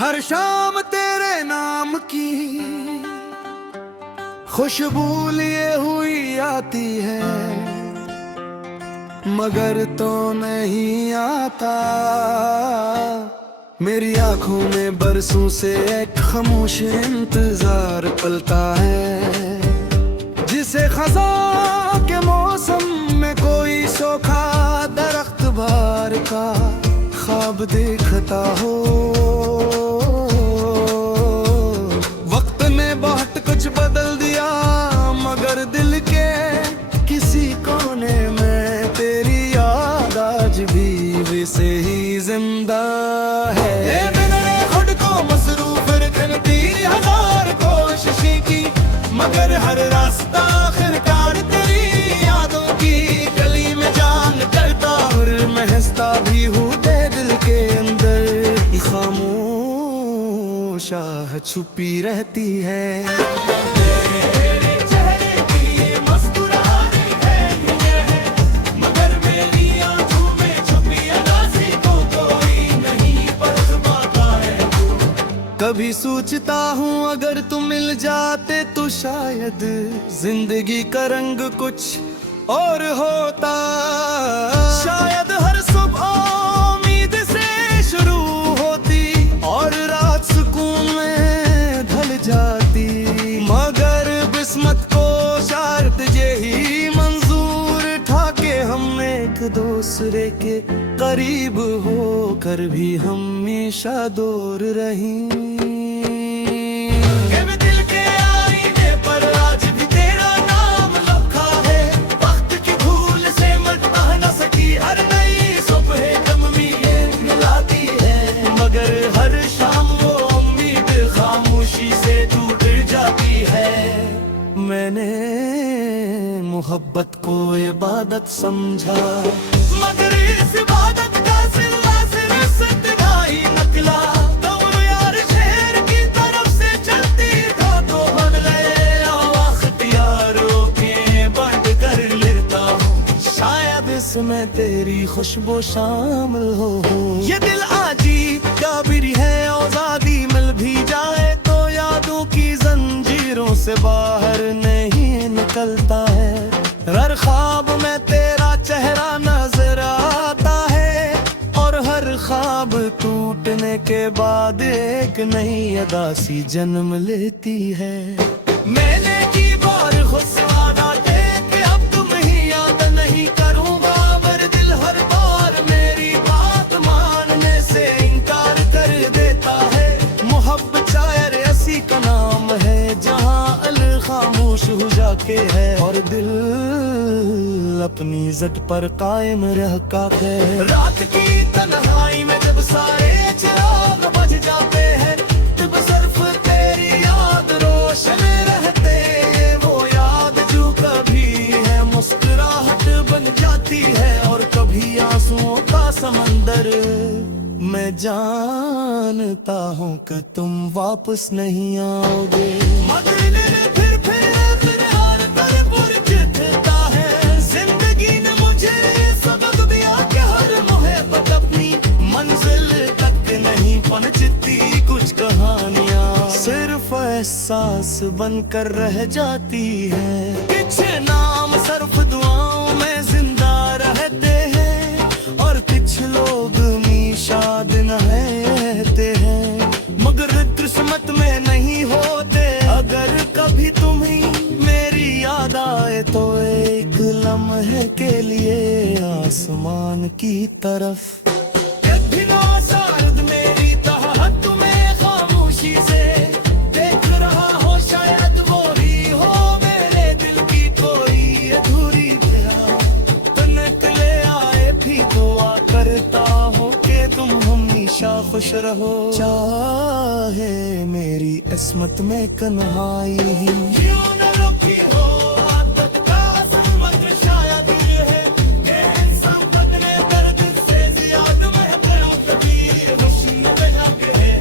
हर शाम तेरे नाम की खुशबू लिए हुई आती है, मगर तो नहीं आता। मेरी आंखों में बरसों से एक खामोश इंतजार पलता है, जिसे खज़ां के मौसम में कोई सूखा दरख्त बहार का ख्वाब देखता हो। वक्त ने बहुत कुछ बदल दिया, मगर दिल के किसी कोने में तेरी याद आज भी वैसे ही जिंदा है। मैंने खुद को मसरूफ रखती हजार कोशिशें की, मगर हर रास्ता आखिरकार तेरी यादों की गली में जान करता और महसता भी हूँ दिल के अंदर। खामोश आह छुपी रहती है। तेरे चेहरे की मुस्कुराहट है, मगर मेरी आंखों में छुपी अदासी को कोई नहीं परख पाता है। कभी सोचता हूँ अगर तुम मिल जाते तो शायद जिंदगी का रंग कुछ और होता। शायद हर सुबह उम्मीद से शुरू होती और रात सुकून में ढल जाती, मगर किस्मत को शायद यही मंजूर था कि हम एक दूसरे के करीब होकर भी हमेशा दूर रहें। मैंने मोहब्बत को इबादत समझा, मगर इस इबादत का सिलसिला सिर्फ इतना ही निकला। तो यार शहर की तरफ से चलती था तो बदले अख्तियारों के बंद कर लेता हूँ। शायद इसमें तेरी खुशबू शामिल हो। ये दिल आजी काबिर है, आजादी मिल भी जाए तो यादों की जंजीरों से बाहर नहीं निकलता है। हर ख्वाब में तेरा चेहरा नजर आता है, और हर ख्वाब टूटने के बाद एक नई अदासी जन्म लेती है। मैंने की बार खुशवाना दे के अब तुम ही याद नहीं करूंगा, पर दिल हर बार मेरी बात मानने से इनकार कर देता है। मोहब्बत शायर ऐसी का नाम है जहाँ अल खामोश हो जाके है, और दिल अपनी इज्जत पर कायम रह का है। रात की तन्हाई में जब सारे चिराग बुझ जाते हैं, तब सिर्फ तेरी याद रोशन रहते हैं। वो याद जो कभी है मुस्कुराहट बन जाती है, और कभी आंसुओं का समंदर। मैं जानता हूँ कि तुम वापस नहीं आओगे, मगर फिर हार कर पुरजता है। जिंदगी ने मुझे सबक दिया कि हर मोहब्बत अपनी मंजिल तक नहीं पहुंचती। कुछ कहानियाँ सिर्फ एहसास बनकर रह जाती है। कुछ नाम सिर्फ दुआओं में जिंदा रहते हैं, और कुछ लोग शाद न रहते हैं, मगर किस्मत में नहीं होते। अगर कभी तुम्हें मेरी याद आए तो एक लम्हे के लिए आसमान की तरफ भी ना शायद मेरी तहत तुम्हें खामोशी से देख रहा हो। शायद वो ही हो मेरे दिल की कोई अधूरी प्यार। तो निकले आए भी दुआ करता हो कि तुम हमेशा खुश रहो, चाहे मेरी किस्मत में कन्हाई ही क्यों न रुकी हो। आदत का समुद्र शायद ये है कि इंसान अपने दर्द से ज्यादा महकरा कभी रोशनी में जाके है।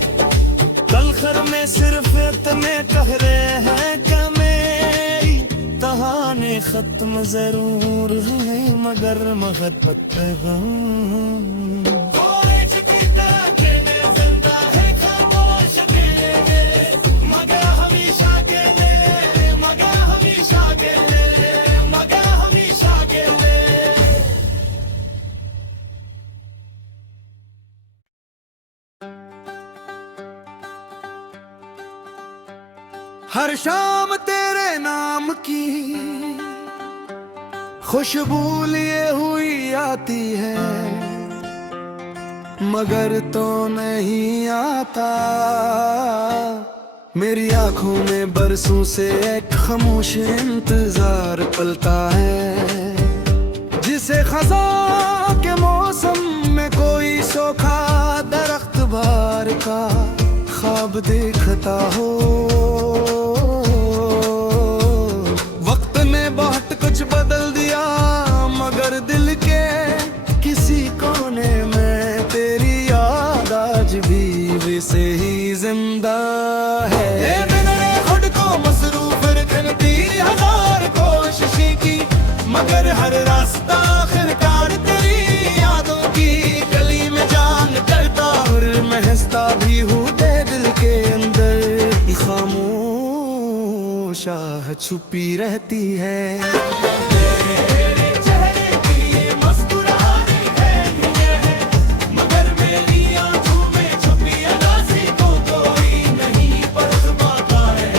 कलखर में सिर्फ इतने कह रहे हैं कि मेरी कहानी खत्म जरूर है, मगर मोहब्बत पैगाम हर शाम तेरे नाम की खुशबू लिए हुई आती है, मगर तो नहीं आता। मेरी आंखों में बरसों से एक खामोश इंतजार पलता है, जिसे खज़ां के मौसम में कोई सूखा दरख्त बहार का ख्वाब देखता हो। वक्त ने बहुत कुछ बदल दिया, मगर दिल के किसी कोने में तेरी याद आज भी वैसे ही जिंदा है। मैंने खुद को मसरूफ रखने तेरी हजार कोशिशें की, मगर हर रास्ता आखिरकार तेरी यादों की गली में जान करता और महसता भी हूँ दिल के अंदर। खामोश आह छुपी रहती है, तेरे चेहरे की ये मुस्कुराहट है, मगर मेरी आंखों में छुपी अदासी को कोई नहीं परख पाता है।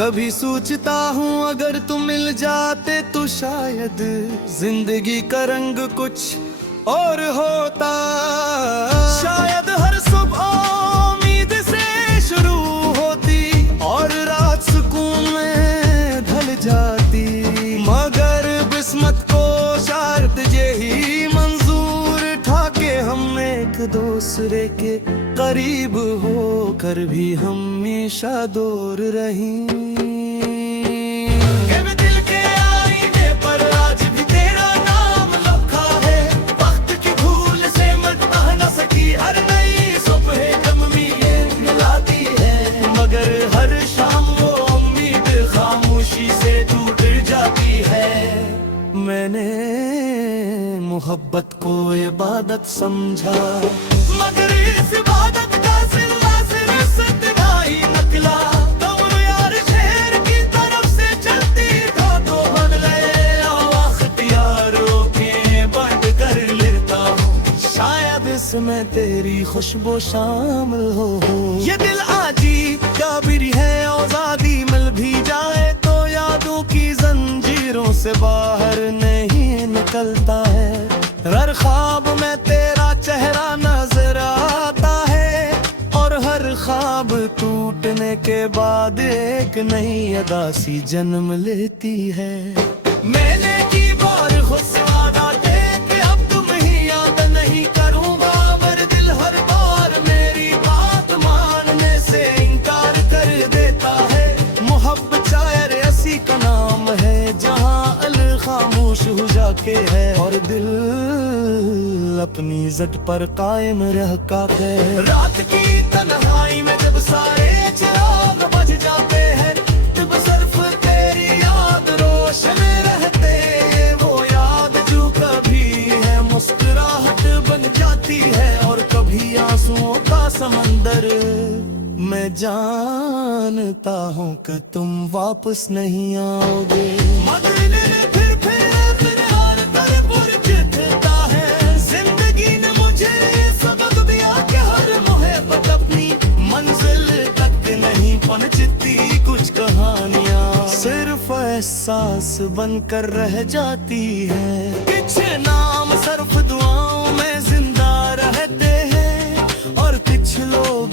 कभी सोचता हूँ अगर तुम मिल जाते तो शायद जिंदगी का रंग कुछ और होता। शायद हर सुबह उम्मीद से शुरू होती और रात सुकून में ढल जाती, मगर किस्मत को शायद यही मंजूर था कि हम एक दूसरे के करीब होकर भी हमेशा दूर रहीं। हर नई सुबह गमी मिलाती है, मगर हर शाम वो उम्मीद खामोशी से टूट जाती है। मैंने मोहब्बत को इबादत समझा, मगर इस इबादत का सिलसिला सिर्फ इतना ही निकला। तुम यार शेर की तरफ से चलती था तो बन गए अख्तियारों के बंद कर लेता हूँ, शायद इसमें तेरी खुशबू शामिल हो। ये दिल आजी काबिर है, आजादी मिल भी जाए तो यादों की जंजीरों से बाहर नहीं निकलता है। हर ख्वाब में तेरा चेहरा नजर आता है, और हर ख्वाब टूटने के बाद एक नई अदासी जन्म लेती है। मैंने की बार खुशवादा दे के अब तुम ही याद नहीं करूंगा, पर दिल हर बार मेरी बात मानने से इनकार कर देता है। मोहब्बत शायर ऐसी का नाम है जहाँ अल खामोश हो जाके है, और दिल अपनी इज्जत पर कायम रह का है। रात की तन्हाई में जब सारे चिराग बुझ जाते हैं, तब सिर्फ तेरी याद रोशन रहते। वो याद जो कभी है मुस्कुराहट बन जाती है, और कभी आंसुओं का समंदर। मैं जानता हूँ कि तुम वापस नहीं आओगे, मगर फिर हर तरफ जितना है। जिंदगी ने मुझे सबक दिया कि हर मोहब्बत अपनी मंजिल तक नहीं पहुंचती। कुछ कहानियाँ सिर्फ एहसास बनकर रह जाती है, कुछ नाम सिर्फ दुआओं में जिंदा रहते हैं, और कुछ लोग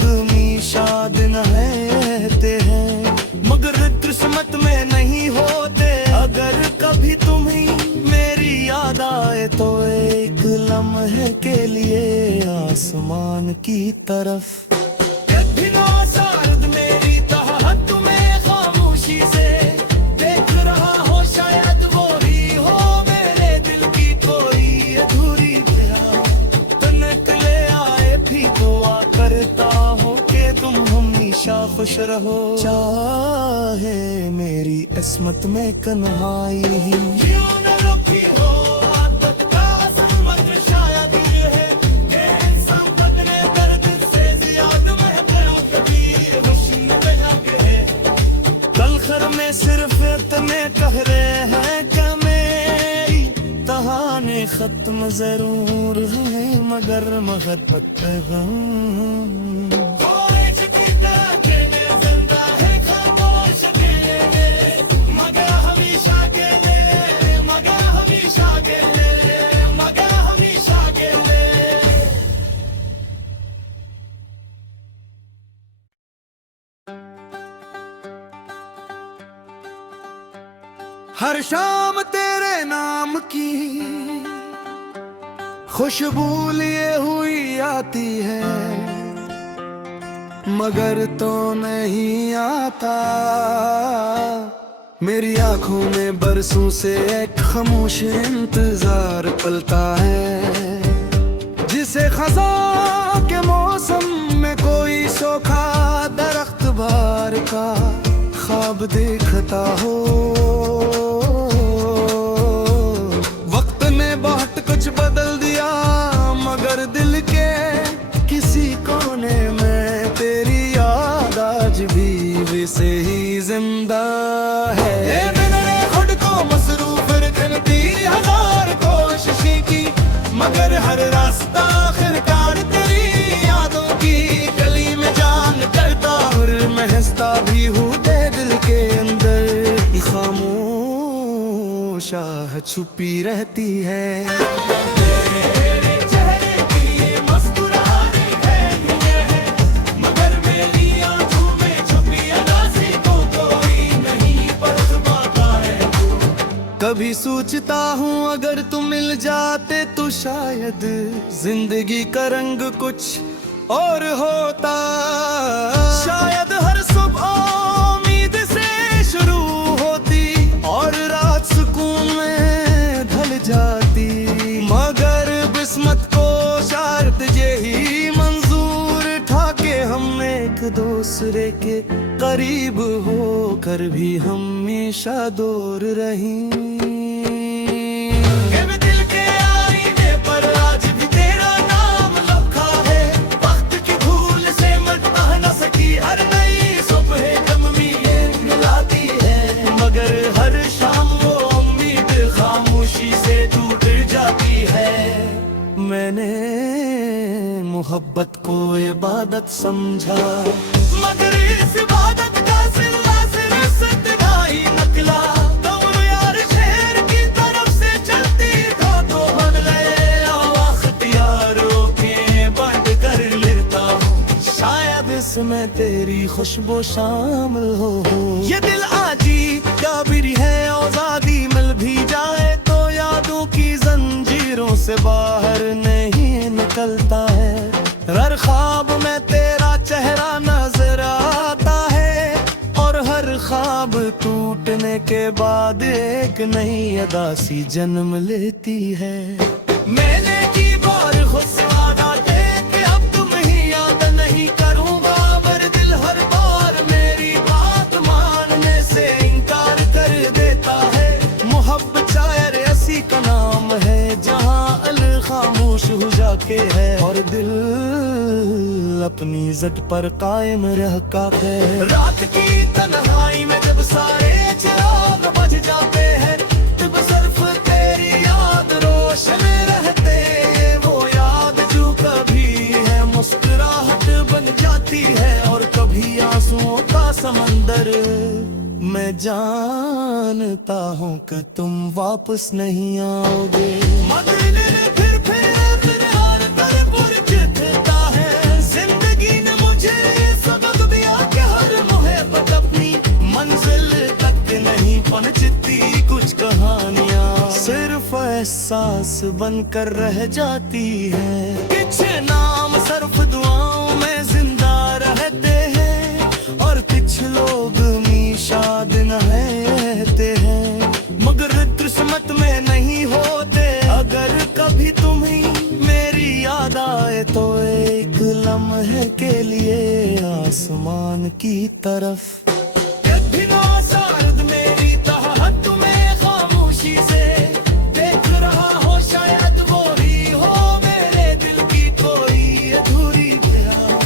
शाद न रहते हैं, मगर किस्मत में नहीं होते। अगर कभी तुम्हें मेरी याद आए तो एक लम्हे के लिए आसमान की तरफ मेरी तहत तुम्हें खामोशी से देख रहा हो, शायद वो ही हो मेरे दिल की कोई अधूरी प्यार। तनक ले आए भी दुआ करता हो कि तुम हमेशा खुश रहो, चाहे मेरी किस्मत में कन्हाई ही क्यों न रुकी हो। आदत का असमत शायद ये है कि इंसान बदले दर्द से ज्यादा महकना कभी खुशी न लगा के। कलखर में सिर्फ इतने कह रहे हैं कि मेरी कहानी खत्म जरूर है, मगर मोहब्बत का गम हर शाम तेरे नाम की खुशबू लिए हुई आती है, मगर तो नहीं आता। मेरी आंखों में बरसों से एक खामोश इंतजार पलता है, जिसे खज़ां के मौसम में कोई सूखा दरख्त बहार का ख्वाब देखता हो। वक्त ने बहुत कुछ बदल दिया, मगर दिल के किसी कोने में तेरी याद आज भी वैसे ही जिंदा है। मैंने खुद को मसरूफ रखती हजार कोशिशें की, मगर हर रास्ता आखिरकार तेरी यादों की गली में जान करता और महसता भी हूँ दिल के अंदर। खामोश आह छुपी रहती है। तेरे चेहरे की मुस्कुराहट है, मगर मेरी आंखों में छुपी अदासी को कोई नहीं परख पाता है। कभी सोचता हूँ अगर तुम मिल जाते तो शायद जिंदगी का रंग कुछ और होता। शायद हर सुबह उम्मीद से शुरू होती और रात सुकून में ढल जाती, मगर किस्मत को शायद यही मंजूर था कि हम एक दूसरे के करीब होकर भी हमेशा दूर रहें। मैंने मोहब्बत को इबादत समझा, मगर इस इबादत का सिलसिला सिर्फ इतना ही निकला। तुम यार शहर की तरफ से चलती था तो बन गए अख्तियारों के बंद कर लेता हूँ, शायद इसमें तेरी खुशबू शामिल हो। ये दिल आजी काबिर है, आजादी मिल भी जाए तो यादों की जंजीरों से बाहर नहीं निकलता है। हर ख्वाब में तेरा चेहरा नजर आता है, और हर ख्वाब टूटने के बाद एक नई अदासी जन्म लेती है। मैंने की बार खुशवादा दे के अब तुम ही याद नहीं करूंगा, पर दिल हर बार मेरी बात मानने से इनकार कर देता है। मोहब्बत शायर ऐसी का नाम है जहाँ अल खामोश हो जाके है, और दिल अपनी इज्जत पर कायम रह का है। रात की तन्हाई में जब सारे चिराग बुझ जाते हैं, तब सिर्फ तेरी याद रोशन रहते। वो याद जो कभी है मुस्कुराहट बन जाती है, और कभी आंसुओं का समंदर। मैं जानता हूँ कि तुम वापस नहीं आओगे, मगर फिर हार कर पुरजता है। जिंदगी ने मुझे ये सबक दिया कि हर मोहब्बत अपनी मंजिल तक नहीं पहुंचती। कुछ कहानियाँ सिर्फ एहसास बनकर रह जाती है। कुछ नाम सिर्फ दुआओं में जिंदा रहते हैं, और कुछ लोग शाद न रहते हैं, मगर किस्मत में नहीं होते। अगर कभी तुम्हें मेरी याद आए तो एक लम्हे के लिए आसमान की तरफ मेरी तहत तुम्हें खामोशी से देख रहा हो, शायद वो ही हो मेरे दिल की कोई अधूरी प्यार।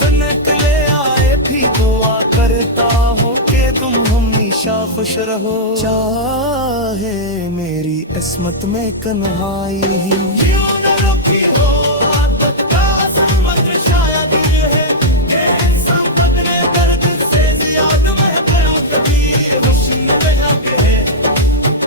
तनक ले आए भी दुआ करता हो कि तुम हमेशा खुश रहो, चाहे मेरी किस्मत में कन्हाई ही क्यों न रुकी हो। आदत का समुद्र शायद ये है कि इंसान बदले दर्द से ज्यादा महकना कभी रोशन लगा के है।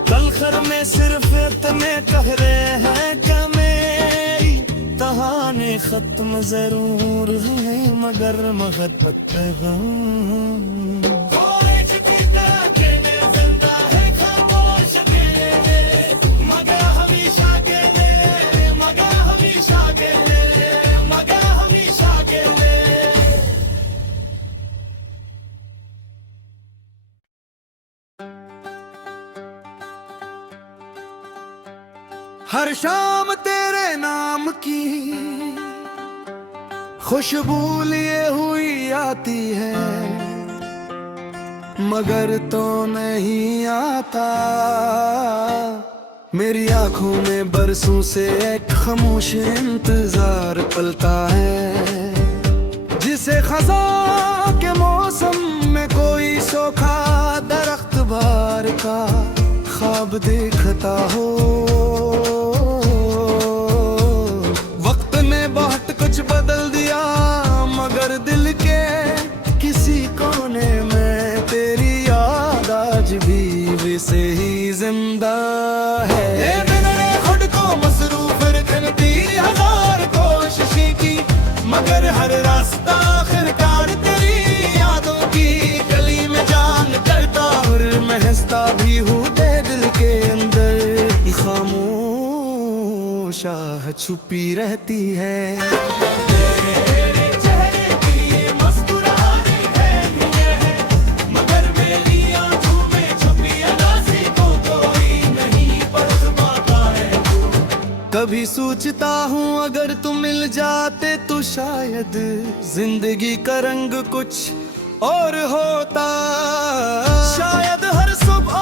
कलखर में सिर्फ इतने कह रहे हैं कि मेरी कहानी खत्म जरूर है, मगर मोहब्बत का गम शाम तेरे नाम की खुशबू लिए हुई आती है, मगर तो नहीं आता। मेरी आंखों में बरसों से एक खामोश इंतजार पलता है, जिसे खज़ां के मौसम में कोई सूखा दरख्त बार का ख्वाब देखता हो। वक्त ने बहुत कुछ बदल दिया, मगर दिल के किसी कोने में तेरी याद आज भी वैसे ही जिंदा है। ये मैंने खुद को मसरूफ रखती हजार कोशिशें की, मगर हर रास्ता आखिरकार तेरी यादों की गली में जान करता और महसता भी हूँ दिल के अंदर। खामोश आह छुपी रहती है। कभी सोचता हूँ अगर तुम मिल जाते तो शायद जिंदगी का रंग कुछ और होता। शायद हर सुबह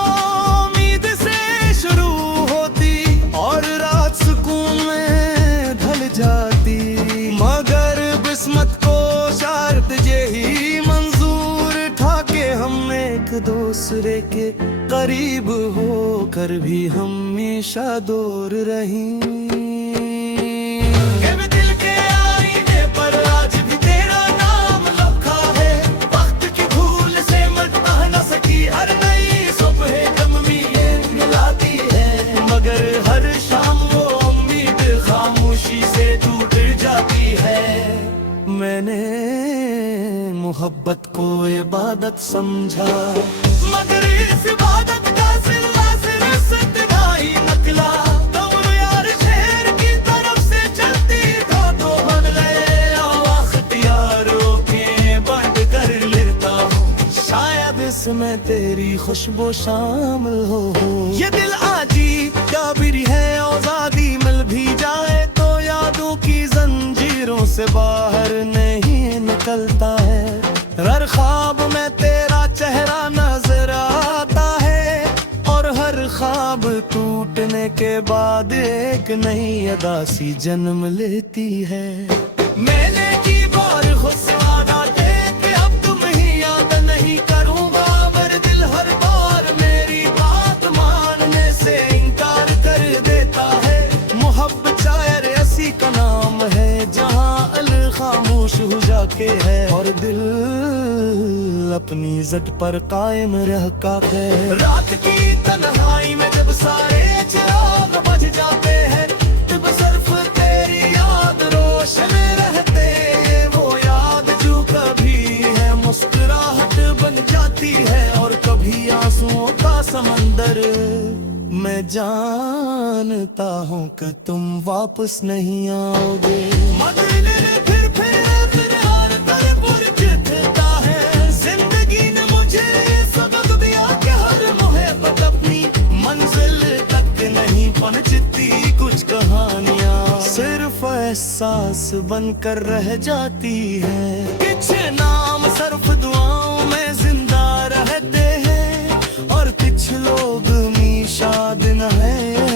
उम्मीद से शुरू होती और रात सुकून में ढल जाती, मगर किस्मत को शायद यही मंजूर था कि हम एक दूसरे के करीब होकर भी हमेशा दूर रहीं। मैंने मोहब्बत को इबादत समझा, मगर इस इबादत का सिलसिला सिर्फ ही निकला। तुम यार शहर की तरफ से चलती था तो बन गए अख्तियारों के बंद कर लेता हूँ, शायद इसमें तेरी खुशबू शामिल हो। ये दिल अजीब काबिर है, आजादी मिल भी जाए तो यादों की जंजीरों से बाहर नहीं निकलता है। हर ख्वाब में तेरा चेहरा नजर आता है और हर ख्वाब टूटने के बाद एक नई अदा सी जन्म लेती है। मैंने की बार खुशवादा दे के अब तुम ही याद नहीं करूँगा, मगर दिल हर बार मेरी बात मानने से इनकार कर देता है। मोहब्बत शायर ऐसी का नाम है जहाँ अल खामोश हो जाके है और दिल अपनी इज्जत पर कायम रह का है। रात की तन्हाई में जब सारे चिराग बुझ जाते हैं, तब सिर्फ तेरी याद रोशन रहते। वो याद जो कभी है मुस्कुराहट बन जाती है और कभी आंसुओं का समंदर। मैं जानता हूँ कि तुम वापस नहीं आओगे, मगर फिर हर तरफ पुरचिता है। जिंदगी ने मुझे सबक दिया कि हर मोहब्बत अपनी मंजिल तक नहीं पहुंचती। कुछ कहानियाँ सिर्फ एहसास बनकर रह जाती है, कुछ नाम सिर्फ दुआओं में जिंदा रहते हैं और कुछ लोग शाद न है।